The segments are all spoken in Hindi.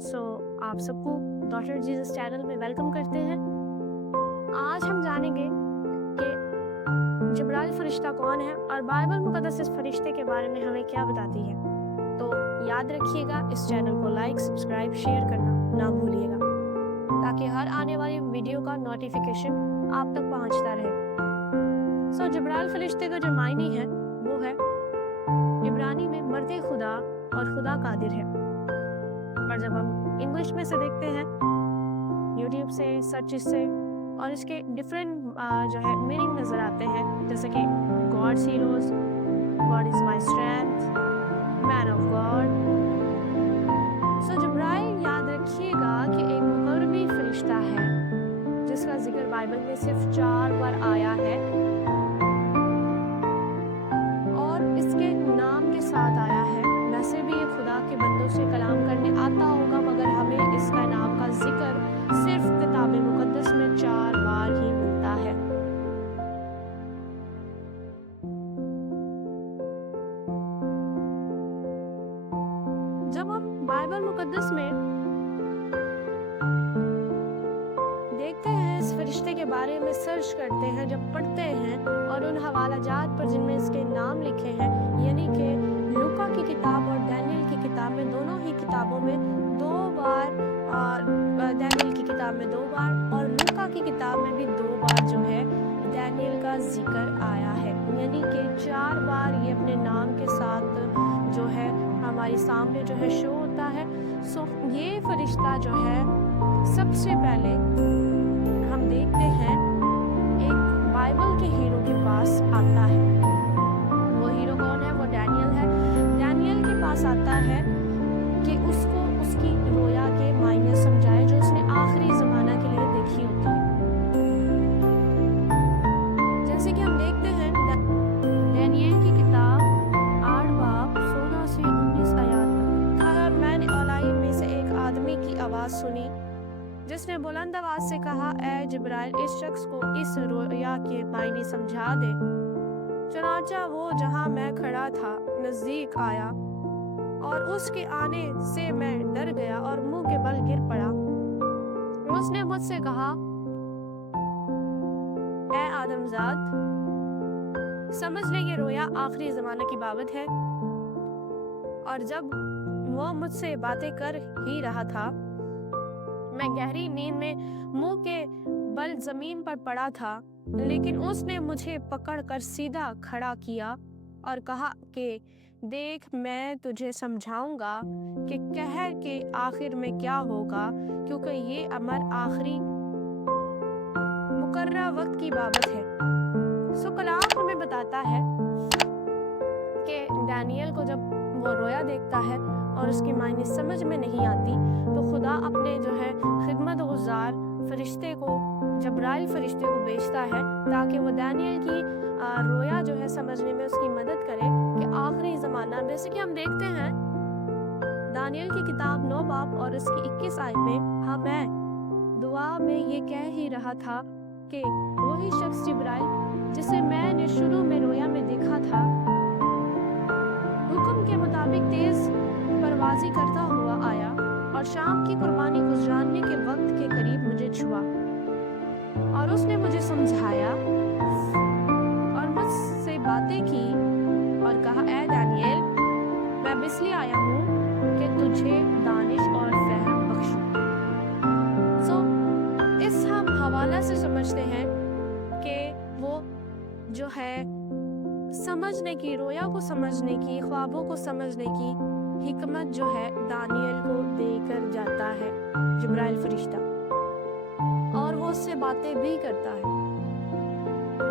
आप सबको डॉक्टर जीसस चैनल में वेलकम करते हैं। आज हम जानेंगे कि जिब्राइल फरिश्ता कौन है और बाइबल मुकद्दस इस फरिश्ते के बारे में हमें क्या बताती है। तो याद रखिएगा, इस चैनल को लाइक, सब्सक्राइब, शेयर करना ना भूलिएगा ताकि हर आने वाली वीडियो का नोटिफिकेशन आप तक पहुंचता रहे। जिब्राइल फरिश्ते का जो मायने है वो है इब्रानी में मर्द खुदा और खुदा कादिर है। और जब हम इंग्लिश में से देखते हैं यूट्यूब से, सर्चेस से, और इसके डिफरेंट जो है मीनिंग नज़र आते हैं, जैसे कि gods heroes, god is my strength, man of god. जिब्राइल याद रखिएगा कि एक मुकर्रमी फरिश्ता है जिसका जिक्र बाइबल में सिर्फ 4 बार आया है और इसके नाम के साथ आया है। वैसे भी ये खुदा के बंदों से कलाम करने आता होगा, मगर हमें इसका नाम का जिक्र सिर्फ किताब मुकद्दस में 4 बार ही मिलता है। जब हम बाइबल मुकद्दस में देखते हैं, इस फरिश्ते के बारे में सर्च करते हैं, जब पढ़ते हैं और उन हवालाजात पर जिनमें इसके नाम लिखे हैं, यानी कि लूका की किताब और डैनियल की किताब में, दोनों ही किताबों में 2 बार, डैनियल की किताब में 2 बार और लूका की किताब में भी 2 बार जो है डैनियल का जिक्र आया है। यानी कि 4 बार ये अपने नाम के साथ जो है हमारे सामने जो है शो होता है। ये फरिश्ता जो है सबसे पहले हम देखते हैं एक बाइबल के हीरो के पास आता है। वो हीरो कौन है? वो डैनियल है। डैनियल के पास आता है कि उसको उसकी रोया के मायने समझाए जो उसने आखिरी ज़माना के लिए देखी होती है। जैसे कि हम देखते हैं डैनियल की किताब 8 बाब 16 से 19 आयत तक। और मैंने औलाई में से एक आदमी की आवाज़ सुनी जिसने बुलंद आवाज से कहा, ऐ जिब्राइल, इस शख्स को इस रोया के मायने समझा दे। चनाचा वो जहां मैं खड़ा था नजदीक आया और उसके आने से मैं डर गया और मुंह के बल गिर पड़ा। उसने मुझसे कहा, ऐ आदमजाद, समझ ले ये रोया आखिरी जमाने की बाबत है। और जब वो मुझसे बातें कर ही रहा था, मैं गहरी नींद में मुंह के बल जमीन पर पड़ा था, लेकिन उसने मुझे पकड़कर सीधा खड़ा किया और कहा कि देख, मैं तुझे समझाऊंगा कि कहर के आखिर में क्या होगा, क्योंकि ये अमर आखिरी मुकर्ररा वक्त की बाबत है। कलाम हमें बताता है कि डैनियल को जब वो रोया देखता है और उसकी मायने समझ में नहीं आती, तो खुदा अपने जो है खिदमत गुजार फरिश्ते को, जिब्राइल फरिश्ते को भेजता है ताकि वो डैनियल की रोया जो है समझने में उसकी मदद करे कि आखिरी ज़माना। जैसे कि हम देखते हैं दानियल की किताब 9 बाब और उसकी 21 आयत में, हाँ, मैं दुआ में ये कह ही रहा था कि वही शख्स जिब्राइल जिसे मैंने शुरू में रोया में देखा था, हुक्म के मुताबिक तेज परवाजी करता हुआ आया और शाम की कुर्बानी गुजराने के वक्त के करीब मुझे छुआ और उसने मुझे समझाया और मुझसे बातें की और कहा, ऐ दानियल, मैं इसलिए आया हूँ कि तुझे दानिश और फहम बख्शूं। इस हम हवाला से समझते हैं कि वो जो है समझने की, रोया को समझने की, ख्वाबों को समझने की हिकमत जो है दानियल को देकर जाता है जिब्राइल फरिश्ता, और वो उससे बातें भी करता है,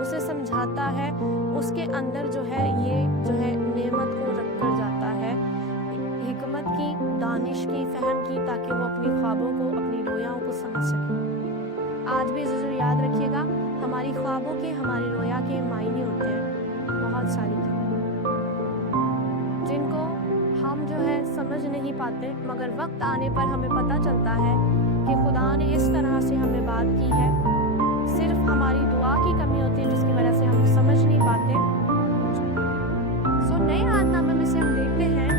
उसे समझाता है, उसके अंदर जो है ये जो है नेमत को रख कर जाता है, हिकमत की, दानिश की, फहम की, ताकि वो अपनी ख्वाबों को, अपनी रोयाओं को समझ सके। आज भी ज़रूर याद रखिएगा, हमारी ख्वाबों के, हमारी रोया के मायने होते हैं बहुत सारी जिनको हम जो है समझ नहीं पाते, मगर वक्त आने पर हमें पता चलता है कि खुदा ने इस तरह से हमें बात की है। सिर्फ हमारी दुआ की कमी होती है जिसकी वजह से हम समझ नहीं पाते। नए आयतनामे में से हम देखते हैं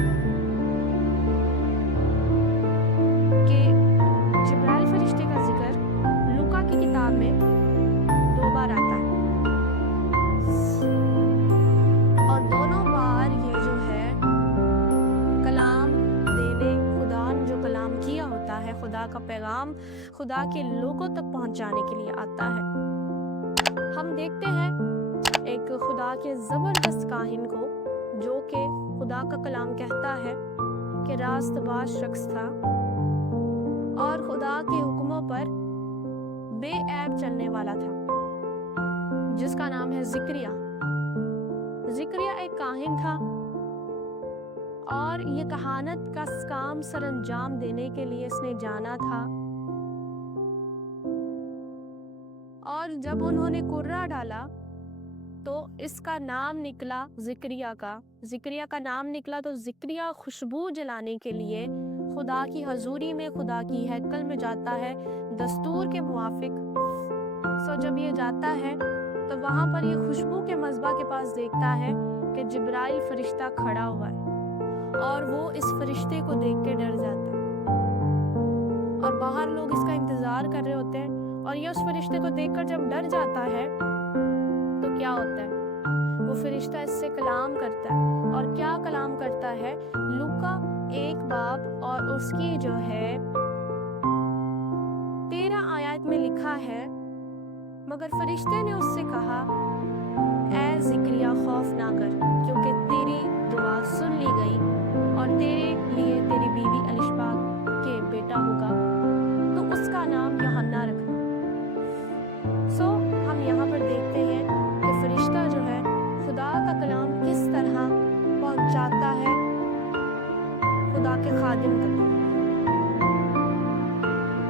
पैगाम खुदा के लोगों तक पहुंचाने के लिए आता है। हम देखते हैं एक खुदा के ज़बरदस्त काहिन को, जो कि खुदा का कलाम कहता है कि रास्तबाज शख्स था और खुदा के हुक्मों पर बेऐब चलने वाला था, जिसका नाम है ज़िक्रिया। ज़िक्रिया एक काहिन था और ये कहानत का काम सरअंजाम देने के लिए इसने जाना था। और जब उन्होंने कुर्रा डाला तो इसका नाम निकला ज़िक्रिया का नाम निकला। तो ज़िक्रिया खुशबू जलाने के लिए खुदा की हजूरी में, खुदा की हैकल में जाता है दस्तूर के मुआफिक। सो जब ये जाता है तो वहाँ पर ये खुशबू के मज़बा के पास देखता है कि जिब्राइल फरिश्ता खड़ा हुआ है और वो इस फरिश्ते को देख के डर जाता है और बाहर लोग इसका इंतज़ार कर रहे होते हैं। और ये उस फरिश्ते को देखकर जब डर जाता है तो क्या होता है, वो फरिश्ता इससे कलाम करता है। और क्या कलाम करता है? लूका 1 बाब और उसकी जो है 13 आयत में लिखा है, मगर फरिश्ते ने उससे कहा, ऐ ज़िक्रिया खौफ ना कर, क्योंकि तेरी दुआ सुन ली गई और तेरे लिए तेरी बीवी एलिशबा के बेटा होगा, तो उसका नाम यूहन्ना रखना। सो हम यहाँ पर देखते हैं कि फरिश्ता जो है खुदा का कलाम किस तरह पहुँचाता है खुदा के खादिम तक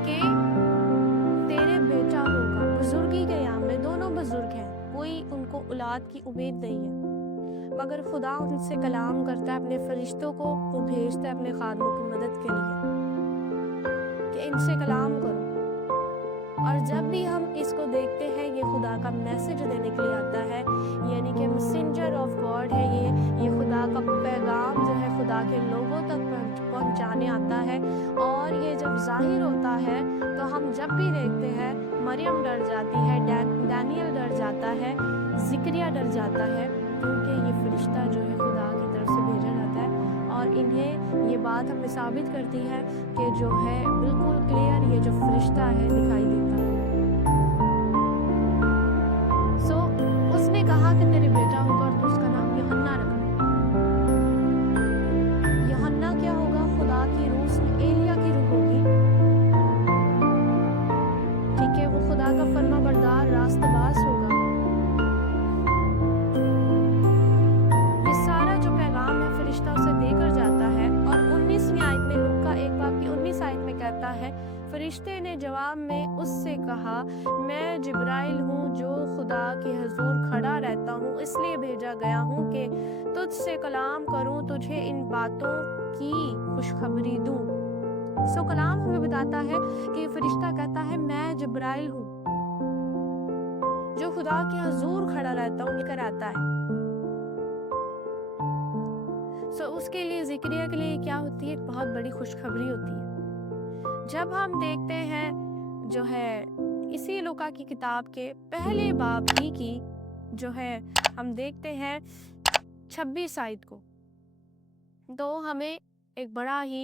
कि तेरे बेटा होगा। बुजुर्गी के याम में दोनों बुजुर्ग हैं, कोई उनको औलाद की उम्मीद नहीं है, मगर खुदा उनसे कलाम करता है, अपने फरिश्तों को वो भेजता है अपने खादमों की मदद के लिए कि इनसे कलाम करो। और जब भी हम इसको देखते हैं, ये खुदा का मैसेज देने के लिए आता है, यानी कि मैसेंजर ऑफ गॉड है। ये खुदा का पैगाम जो है खुदा के लोगों तक पहुंचाने आता है। और ये जब जाहिर होता है तो हम जब भी देखते हैं, मरियम डर जाती है, दानियल डर जाता है, ज़िक्रिया डर जाता है, क्योंकि ये फरिश्ता जो है खुदा की तरफ से भेजा जाता है। और इन्हें ये बात हमें साबित करती है कि जो है बिल्कुल क्लियर ये जो फरिश्ता है दिखाई देता है। सो उसने कहा कि तेरे बेटा होगा और तो उसका नाम यूहन्ना रखना। यूहन्ना क्या होगा? खुदा की रूह, उसमें एलिया की रूह होगी। ठीक है, वो खुदा का फर्माबरदार रास्तबाज होगा। ये सारा जो पैगाम है फरिश्ता उसे देकर जाता है। और 19वीं आयत में, लूका 1 बाब की 19 आयत में कहता है, फरिश्ते ने जवाब में उससे कहा, मैं जिब्राइल हूँ जो खुदा के हुजूर खड़ा रहता हूँ, इसलिए भेजा गया हूँ कि तुझसे कलाम करूँ, तुझे इन बातों की खुशखबरी दूँ। सो कलाम हमें बताता है कि फरिश्ता कहता है, मैं जिब्राइल हूँ जो खुदा के हुजूर खड़ा रहता हूँ, लेकर आता है। सो उसके लिए, ज़िक्रिया के लिए क्या होती है? एक बहुत बड़ी खुशखबरी होती है। जब हम देखते हैं जो है इसी लूका की किताब के पहले बाब ही की जो है हम देखते हैं 26 आयत को, तो हमें एक बड़ा ही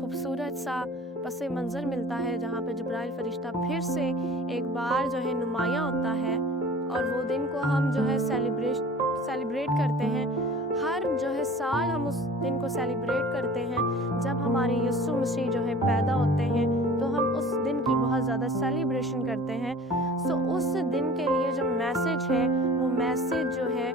खूबसूरत सा पसे मंज़र मिलता है, जहाँ पे जिब्राइल फरिश्ता फिर से एक बार जो है नुमायाँ होता है। और वो दिन को हम जो है सेलिब्रेट करते हैं। हर जो है साल हम उस दिन को सेलिब्रेट करते हैं जब हमारे यीशु मसीह जो है पैदा होते हैं, तो हम उस दिन की बहुत ज़्यादा सेलिब्रेशन करते हैं। सो उस दिन के लिए जो मैसेज है, वो मैसेज जो है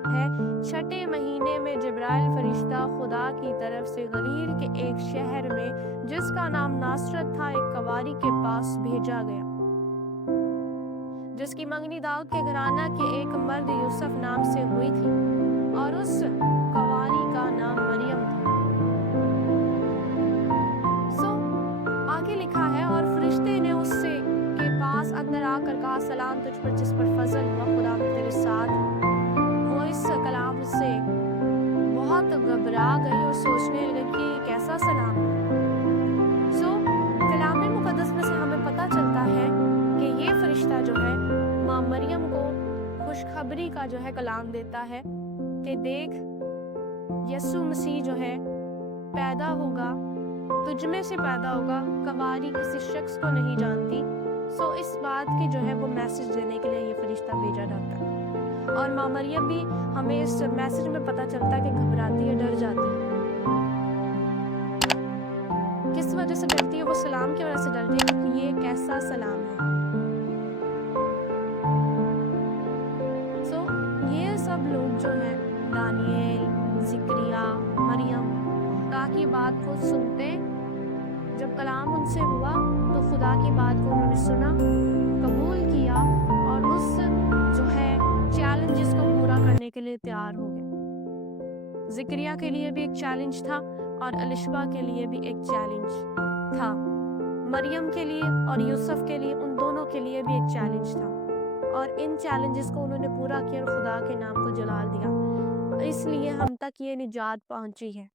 6ठे महीने में जिब्राइल फरिश्ता खुदा की तरफ से गलील के एक शहर में, जिसका नाम नासरत था, एक कवारी के पास भेजा गया, जिसकी मंगनी दाऊद के घराना के एक मर्द यूसुफ नाम से हुई थी, और उस कवारी का नाम मरियम था। सो आगे लिखा है, और फरिश्ते ने उससे के पास अंदर आकर कहा, सलाम तुझ पर जिस पर फजल हुआ, खुदा तेरे साथ। वो इस कलाम से बहुत घबरा गई और सोचने लगी कि कैसा सलाम है। सो कलाम मुकद्दस में से हमें पता चलता है कि ये फरिश्ता जो है माँ मरियम को खुशखबरी का जो है कलाम देता है कि देख, यीशु मसीह जो है पैदा होगा तुझ में से पैदा होगा, कवारी किसी शख्स को नहीं जानती। सो इस बात की जो है वो मैसेज देने के लिए ये फरिश्ता भेजा जाता है। और माँ मरियम भी, हमें इस मैसेज में पता चलता है कि घबराती है, डर जाती है। किस वजह से डरती है? वो सलाम की वजह से डरती है, क्योंकि ये एक ऐसा सलाम है। सो ये सब लोग जो हैं, दानिएल, ज़िक्रिया, मरियम, खुदा की बात को सुनते। जब कलाम उनसे हुआ तो खुदा की बात को उन्होंने सुना, कबूल किया और उस जो है चैलेंजेस को पूरा करने के लिए तैयार हो गए। ज़िक्रिया के लिए भी एक चैलेंज था और एलिशबा के लिए भी एक चैलेंज था। मरियम के लिए और यूसुफ के लिए, उन दोनों के लिए भी एक चैलेंज था और इन चैलेंजेस को उन्होंने पूरा किया और खुदा के नाम को जलाल दिया। इसलिए हम तक ये निजात पहुंची है।